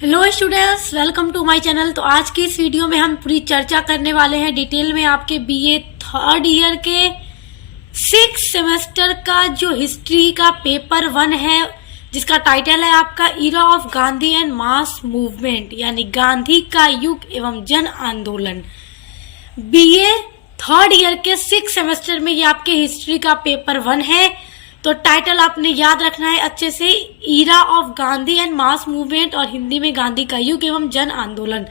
Hello students, welcome to my channel. तो आज की इस वीडियो में हम पूरी चर्चा करने वाले हैं डिटेल में आपके बीए थर्ड ईयर के 6 सेमेस्टर का जो हिस्ट्री का पेपर 1 है, जिसका टाइटल है आपका era of Gandhi and mass movement, यानी गांधी का युग एवं जन आंदोलन। बीए थर्ड ईयर के 6 सेमेस्टर में ये आपके हिस्ट्री का पेपर 1 है। तो टाइटल आपने याद रखना है अच्छे से, era of Gandhi and mass movement, और हिंदी में गांधी का युग एवं जन आंदोलन।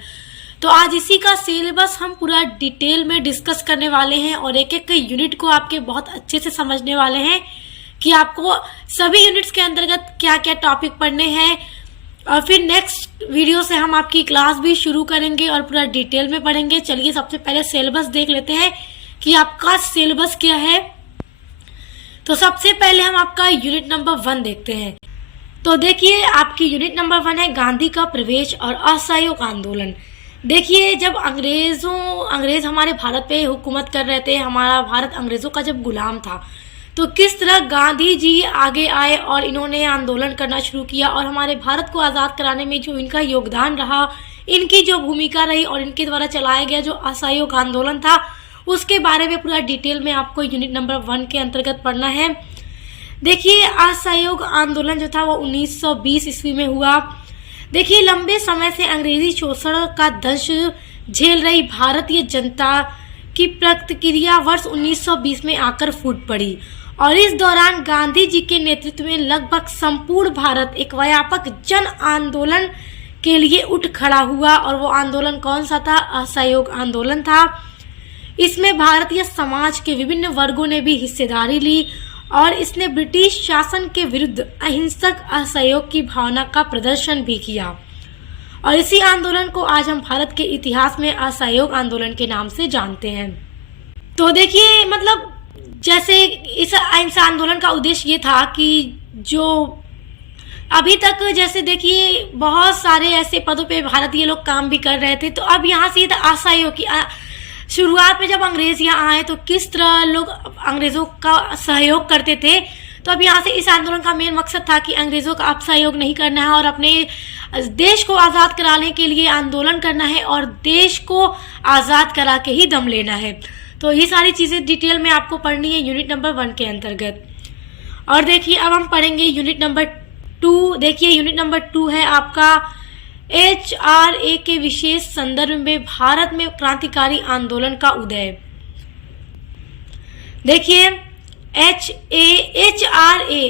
तो आज इसी का सिलेबस हम पूरा डिटेल में डिस्कस करने वाले हैं और एक एक यूनिट को आपके बहुत अच्छे से समझने वाले हैं कि आपको सभी यूनिट्स के अंतर्गत क्या क्या टॉपिक पढ़ने हैं। और फिर नेक्स्ट वीडियो से हम आपकी क्लास भी शुरू करेंगे और पूरा डिटेल में पढ़ेंगे। चलिए सबसे पहले सिलेबस देख लेते हैं कि आपका सिलेबस क्या है। तो सबसे पहले हम आपका यूनिट नंबर 1 देखते हैं। तो देखिए, आपकी यूनिट नंबर 1 है गांधी का प्रवेश और असहयोग आंदोलन। देखिए, जब अंग्रेज हमारे भारत पे हुकूमत कर रहे थे, हमारा भारत अंग्रेजों का जब गुलाम था, तो किस तरह गांधी जी आगे आए और इन्होंने आंदोलन करना शुरू किया और हमारे भारत को आज़ाद कराने में जो इनका योगदान रहा, इनकी जो भूमिका रही और इनके द्वारा चलाया गया जो असहयोग आंदोलन था, उसके बारे में पूरा डिटेल में आपको यूनिट नंबर 1 के अंतर्गत पढ़ना है। देखिए, असहयोग आंदोलन जो था वो 1920 ईस्वी में हुआ। देखिए, लंबे समय से अंग्रेजी शोषण का दंश झेल रही भारतीय जनता की प्रतिक्रिया वर्ष 1920 में आकर फूट पड़ी और इस दौरान गांधी जी के नेतृत्व में लगभग संपूर्ण भारत एक व्यापक जन आंदोलन के लिए उठ खड़ा हुआ। और वो आंदोलन कौन सा था? असहयोग आंदोलन था। इसमें भारतीय समाज के विभिन्न वर्गों ने भी हिस्सेदारी ली और इसने ब्रिटिश शासन के विरुद्ध अहिंसक असहयोग की भावना का प्रदर्शन भी किया। और इसी आंदोलन को आज हम भारत के इतिहास में असहयोग आंदोलन के नाम से जानते हैं। तो देखिए, मतलब जैसे इस आंदोलन का उद्देश्य ये था कि जो अभी तक जैसे देखिए बहुत सारे ऐसे पदों पे भारतीय लोग काम भी कर रहे थे, तो अब यहाँ से असहयोग की शुरुआत में जब अंग्रेज यहाँ आए तो किस तरह लोग अंग्रेजों का सहयोग करते थे। तो अब यहाँ से इस आंदोलन का मेन मकसद था कि अंग्रेजों का अब सहयोग नहीं करना है और अपने देश को आज़ाद कराने के लिए आंदोलन करना है और देश को आज़ाद करा के ही दम लेना है। तो ये सारी चीज़ें डिटेल में आपको पढ़नी है यूनिट नंबर 1 के अंतर्गत। और देखिए, अब हम पढ़ेंगे यूनिट नंबर 2। देखिए, यूनिट नंबर 2 है आपका HRA के विशेष संदर्भ में भारत में क्रांतिकारी आंदोलन का उदय। देखिए, HRA,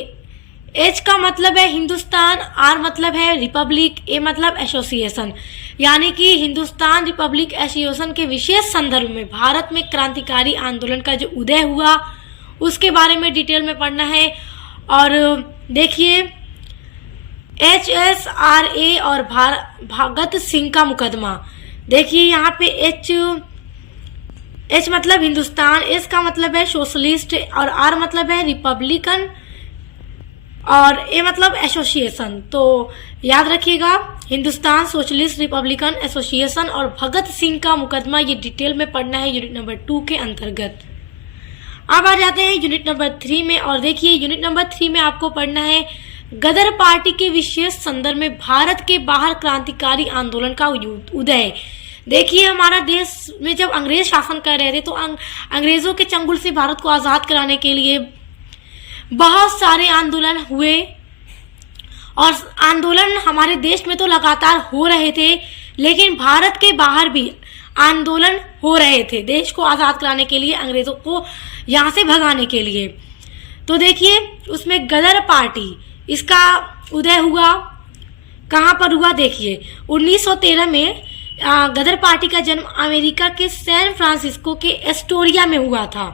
H का मतलब है हिंदुस्तान, R मतलब है रिपब्लिक, A मतलब एसोसिएशन, यानी कि हिंदुस्तान रिपब्लिक एसोसिएशन के विशेष संदर्भ में भारत में क्रांतिकारी आंदोलन का जो उदय हुआ उसके बारे में डिटेल में पढ़ना है। और देखिए, HSRA और भगत सिंह का मुकदमा। देखिए, यहाँ पे H मतलब हिंदुस्तान, S का मतलब है सोशलिस्ट और R मतलब है रिपब्लिकन और A मतलब एसोसिएशन। तो याद रखिएगा, हिंदुस्तान सोशलिस्ट रिपब्लिकन एसोसिएशन और भगत सिंह का मुकदमा, ये डिटेल में पढ़ना है यूनिट नंबर 2 के अंतर्गत। अब आ जाते हैं यूनिट नंबर 3 में। और देखिए, यूनिट नंबर 3 में आपको पढ़ना है गदर पार्टी के विशेष संदर्भ में भारत के बाहर क्रांतिकारी आंदोलन का उदय। देखिए, हमारा देश में जब अंग्रेज शासन कर रहे थे तो अंग्रेजों के चंगुल से भारत को आज़ाद कराने के लिए बहुत सारे आंदोलन हुए और आंदोलन हमारे देश में तो लगातार हो रहे थे, लेकिन भारत के बाहर भी आंदोलन हो रहे थे देश को आज़ाद कराने के लिए, अंग्रेजों को यहाँ से भगाने के लिए। तो देखिए, उसमें गदर पार्टी, इसका उदय हुआ कहाँ पर हुआ? देखिए, 1913 में गदर पार्टी का जन्म अमेरिका के सैन फ्रांसिस्को के एस्टोरिया में हुआ था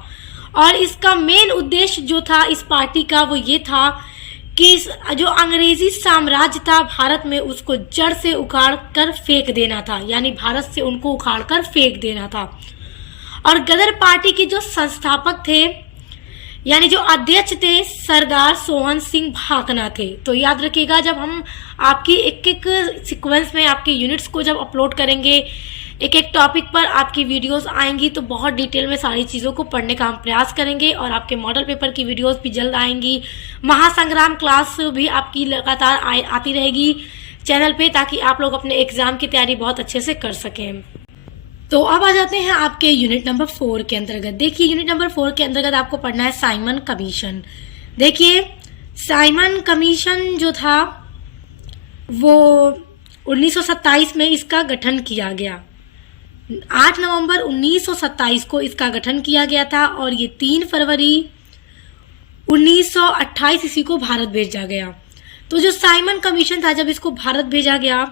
और इसका मेन उद्देश्य जो था इस पार्टी का वो ये था कि जो अंग्रेजी साम्राज्य था भारत में उसको जड़ से उखाड़ कर फेंक देना था, यानी भारत से उनको उखाड़ कर फेंक देना था। और गदर पार्टी के जो संस्थापक थे, यानी जो अध्यक्ष थे, सरदार सोहन सिंह भाकना थे। तो याद रखिएगा, जब हम आपकी एक एक सीक्वेंस में आपके यूनिट्स को जब अपलोड करेंगे, एक एक टॉपिक पर आपकी वीडियोस आएंगी तो बहुत डिटेल में सारी चीज़ों को पढ़ने का हम प्रयास करेंगे और आपके मॉडल पेपर की वीडियोस भी जल्द आएंगी। महासंग्राम क्लास भी आपकी लगातार आती रहेगी। चैनल पे, ताकि आप लोग अपने एग्जाम की तैयारी बहुत अच्छे से कर सकें। तो अब आ जाते हैं आपके यूनिट नंबर 4 के अंतर्गत। देखिए यूनिट नंबर 4 के अंतर्गत आपको पढ़ना है साइमन कमीशन। देखिए साइमन कमीशन जो था वो 1927 में इसका गठन किया गया। 8 नवंबर 1927 को इसका गठन किया गया था और ये 3 फरवरी 1928 ईस्वी को भारत भेजा गया। तो जो साइमन कमीशन था, जब इसको भारत भेजा गया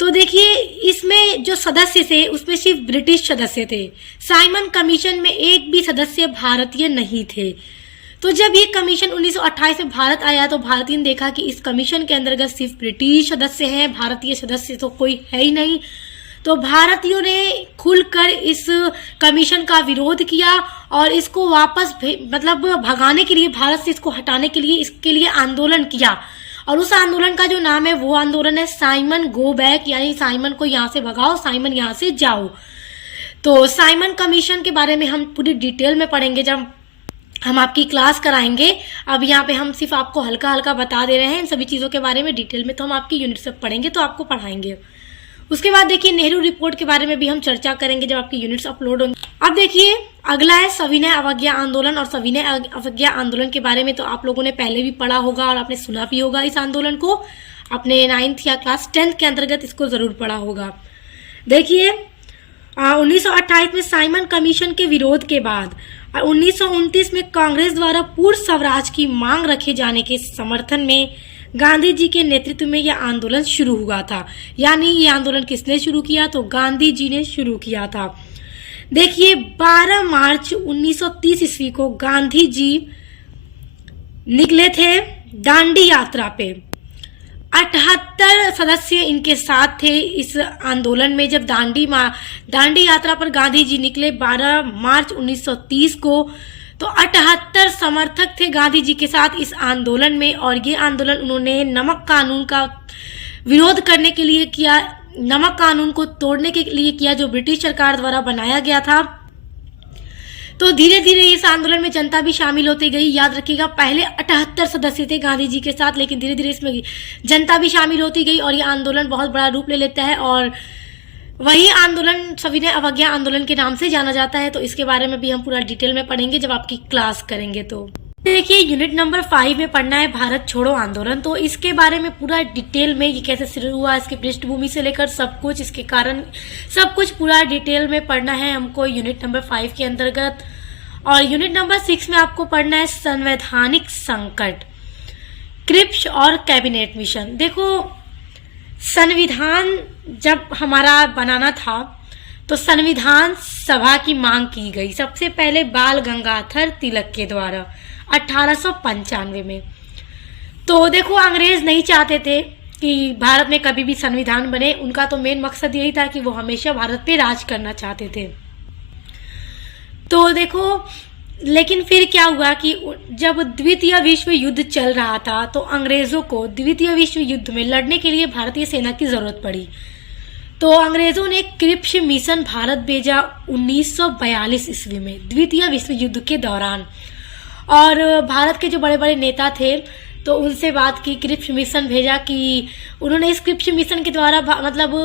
तो देखिए इसमें जो सदस्य थे उसमें सिर्फ ब्रिटिश सदस्य थे। साइमन कमीशन में एक भी सदस्य भारतीय नहीं थे। तो जब ये कमीशन 1928 में भारत आया तो भारतीयों ने देखा कि इस कमीशन के अंतर्गत सिर्फ ब्रिटिश सदस्य हैं, भारतीय सदस्य तो कोई है ही नहीं। तो भारतीयों ने खुलकर इस कमीशन का विरोध किया और इसको वापस मतलब भगाने के लिए, भारत से इसको हटाने के लिए, इसके लिए आंदोलन किया। और उस आंदोलन का जो नाम है वो आंदोलन है साइमन गो बैक, यानी साइमन को यहाँ से भगाओ, साइमन यहाँ से जाओ। तो साइमन कमीशन के बारे में हम पूरी डिटेल में पढ़ेंगे जब हम आपकी क्लास कराएंगे। अब यहाँ पे हम सिर्फ आपको हल्का हल्का बता दे रहे हैं इन सभी चीज़ों के बारे में। डिटेल में तो हम आपकी यूनिट से पढ़ेंगे तो आपको पढ़ाएंगे। उसके बाद देखिए नेहरू रिपोर्ट के बारे में भी हम चर्चा करेंगे जब आपकी यूनिट्स अपलोड होंगे। अब देखिए अगला है सविनय अवज्ञा आंदोलन। और सविनय अवज्ञा आंदोलन के बारे में तो आप लोगों ने पहले भी पढ़ा होगा और आपने सुना भी होगा। इस आंदोलन को अपने 9th या क्लास 10th के अंतर्गत इसको जरूर पढ़ा होगा। देखिए 1928 में साइमन कमीशन के विरोध के बाद 1929 में कांग्रेस द्वारा पूर्ण स्वराज की मांग रखे जाने के समर्थन में गांधी जी के नेतृत्व में यह आंदोलन शुरू हुआ था। यानी ये आंदोलन किसने शुरू किया? तो गांधी जी ने शुरू किया था। देखिए 12 मार्च 1930 ईस्वी को गांधी जी निकले थे दांडी यात्रा पे। 78 सदस्य इनके साथ थे इस आंदोलन में। जब दांडी यात्रा पर गांधी जी निकले 12 मार्च 1930 को, तो 78 समर्थक थे गांधी जी के साथ इस आंदोलन में। और ये आंदोलन उन्होंने नमक कानून का विरोध करने के लिए किया, नमक कानून को तोड़ने के लिए किया जो ब्रिटिश सरकार द्वारा बनाया गया था। तो धीरे धीरे इस आंदोलन में जनता भी शामिल होती गई। याद रखिएगा पहले 78 सदस्य थे गांधी जी के साथ, लेकिन धीरे धीरे इसमें जनता भी शामिल होती गई और ये आंदोलन बहुत बड़ा रूप ले लेता है। और वही आंदोलन सविनय अवज्ञा आंदोलन के नाम से जाना जाता है। तो इसके बारे में भी हम पूरा डिटेल में पढ़ेंगे जब आपकी क्लास करेंगे। तो देखिए यूनिट नंबर 5 में पढ़ना है भारत छोड़ो आंदोलन। तो इसके बारे में पूरा डिटेल में ये कैसे शुरू हुआ, इसकी पृष्ठभूमि से लेकर सब कुछ, इसके कारण सब कुछ पूरा डिटेल में पढ़ना है हमको यूनिट नंबर 5 के अंतर्गत। और यूनिट नंबर 6 में आपको पढ़ना है संवैधानिक संकट, क्रिप्स और कैबिनेट मिशन। देखो संविधान जब हमारा बनाना था तो संविधान सभा की मांग की गई सबसे पहले बाल गंगाधर तिलक के द्वारा 1895 में। तो देखो अंग्रेज नहीं चाहते थे कि भारत में कभी भी संविधान बने। उनका तो मेन मकसद यही था कि वो हमेशा भारत पे राज करना चाहते थे। तो देखो लेकिन फिर क्या हुआ कि जब द्वितीय विश्व युद्ध चल रहा था तो अंग्रेजों को द्वितीय विश्व युद्ध में लड़ने के लिए भारतीय सेना की जरूरत पड़ी। तो अंग्रेजों ने क्रिप्स मिशन भारत भेजा 1942 ईस्वी में द्वितीय विश्व युद्ध के दौरान। और भारत के जो बड़े बड़े नेता थे तो उनसे बात की, क्रिप्स मिशन भेजा कि उन्होंने इस क्रिप्स मिशन के द्वारा मतलब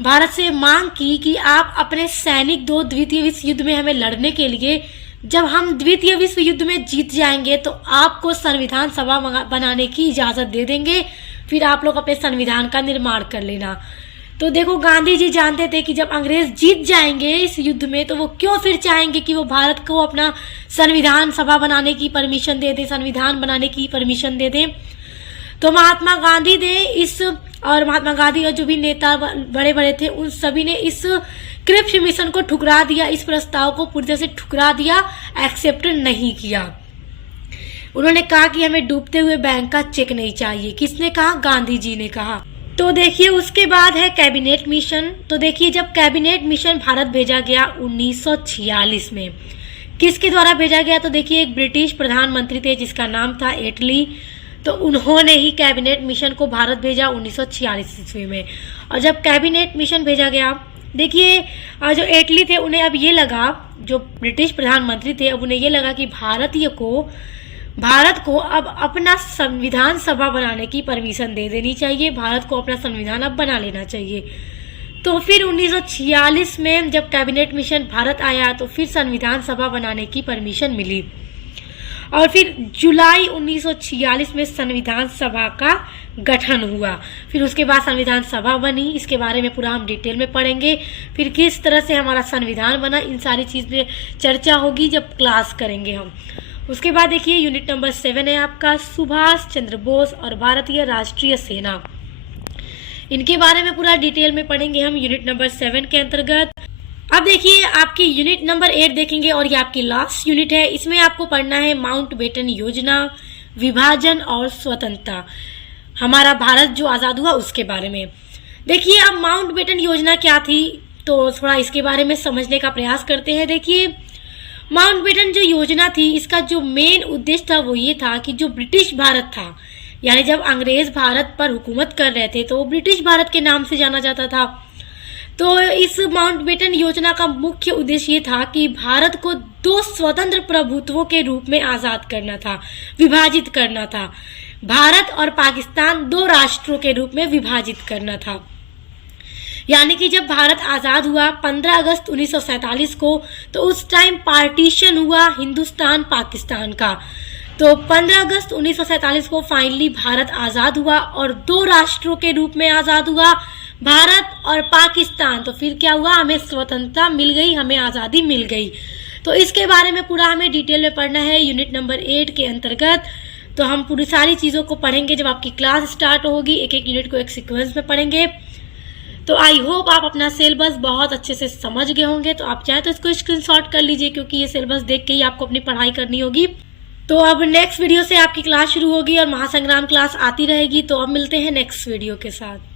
भारत से मांग की कि आप अपने सैनिक दो द्वितीय विश्व युद्ध में हमें लड़ने के लिए। जब हम द्वितीय विश्व युद्ध में जीत जाएंगे तो आपको संविधान सभा बनाने की इजाज़त दे देंगे, फिर आप लोग अपने संविधान का निर्माण कर लेना। तो देखो गांधी जी जानते थे कि जब अंग्रेज जीत जाएंगे इस युद्ध में तो वो क्यों फिर चाहेंगे कि वो भारत को अपना संविधान सभा बनाने की परमिशन दे दे, संविधान बनाने की परमिशन दे दें। तो महात्मा गांधी ने महात्मा गांधी और जो भी नेता बड़े बड़े थे उन सभी ने इस क्रिप्स मिशन को ठुकरा दिया, इस प्रस्ताव को पूरी तरह से ठुकरा दिया, एक्सेप्ट नहीं किया। उन्होंने कहा कि हमें डूबते हुए बैंक का चेक नहीं चाहिए। किसने कहा? गांधी जी ने कहा। तो देखिए उसके बाद है कैबिनेट मिशन। तो देखिए जब कैबिनेट मिशन भारत भेजा गया 1946 में, किसके द्वारा भेजा गया? तो देखिए एक ब्रिटिश प्रधानमंत्री थे जिसका नाम था एटली। तो उन्होंने ही कैबिनेट मिशन को भारत भेजा 1946 ईस्वी में। और जब कैबिनेट मिशन भेजा गया, देखिए जो एटली थे उन्हें अब ये लगा, जो ब्रिटिश प्रधानमंत्री थे अब उन्हें ये लगा कि भारतीय को भारत को अब अपना संविधान सभा बनाने की परमिशन दे देनी चाहिए। भारत को अपना संविधान अब बना लेना चाहिए। तो फिर 1946 में जब कैबिनेट मिशन भारत आया तो फिर संविधान सभा बनाने की परमिशन मिली और फिर जुलाई 1946 में संविधान सभा का गठन हुआ। फिर उसके बाद संविधान सभा बनी। इसके बारे में पूरा हम डिटेल में पढ़ेंगे। फिर किस तरह से हमारा संविधान बना, इन सारी चीज़ पे चर्चा होगी जब क्लास करेंगे हम। उसके बाद देखिए यूनिट नंबर 7 है आपका सुभाष चंद्र बोस और भारतीय राष्ट्रीय सेना। इनके बारे में पूरा डिटेल में पढ़ेंगे हम यूनिट नंबर 7 के अंतर्गत। अब देखिए आपकी यूनिट नंबर 8 देखेंगे और ये आपकी लास्ट यूनिट है। इसमें आपको पढ़ना है माउंटबेटन योजना, विभाजन और स्वतंत्रता, हमारा भारत जो आज़ाद हुआ उसके बारे में। देखिए अब माउंटबेटन योजना क्या थी तो थोड़ा इसके बारे में समझने का प्रयास करते हैं। देखिए माउंटबेटन जो योजना थी इसका जो मेन उद्देश्य था वो ये था कि जो ब्रिटिश भारत था, यानी जब अंग्रेज भारत पर हुकूमत कर रहे थे तो ब्रिटिश भारत के नाम से जाना जाता था। तो इस माउंटबेटन योजना का मुख्य उद्देश्य ये था कि भारत को 2 स्वतंत्र प्रभुत्वों के रूप में आज़ाद करना था, विभाजित करना था। भारत और पाकिस्तान 2 राष्ट्रों के रूप में विभाजित करना था। यानी कि जब भारत आज़ाद हुआ 15 अगस्त 1947 को, तो उस टाइम पार्टीशन हुआ हिंदुस्तान पाकिस्तान का। तो 15 अगस्त 1947 को फाइनली भारत आज़ाद हुआ और 2 राष्ट्रों के रूप में आज़ाद हुआ, भारत और पाकिस्तान। तो फिर क्या हुआ, हमें स्वतंत्रता मिल गई, हमें आज़ादी मिल गई। तो इसके बारे में पूरा हमें डिटेल में पढ़ना है यूनिट नंबर 8 के अंतर्गत। तो हम पूरी सारी चीज़ों को पढ़ेंगे जब आपकी क्लास स्टार्ट होगी। एक एक यूनिट को एक सीक्वेंस में पढ़ेंगे। तो आई होप आप अपना सिलेबस बहुत अच्छे से समझ गए होंगे। तो आप चाहें तो इसको स्क्रीनशॉट कर लीजिए क्योंकि ये सिलेबस देख के ही आपको अपनी पढ़ाई करनी होगी। तो अब नेक्स्ट वीडियो से आपकी क्लास शुरू होगी और महासंग्राम क्लास आती रहेगी। तो अब मिलते हैं नेक्स्ट वीडियो के साथ।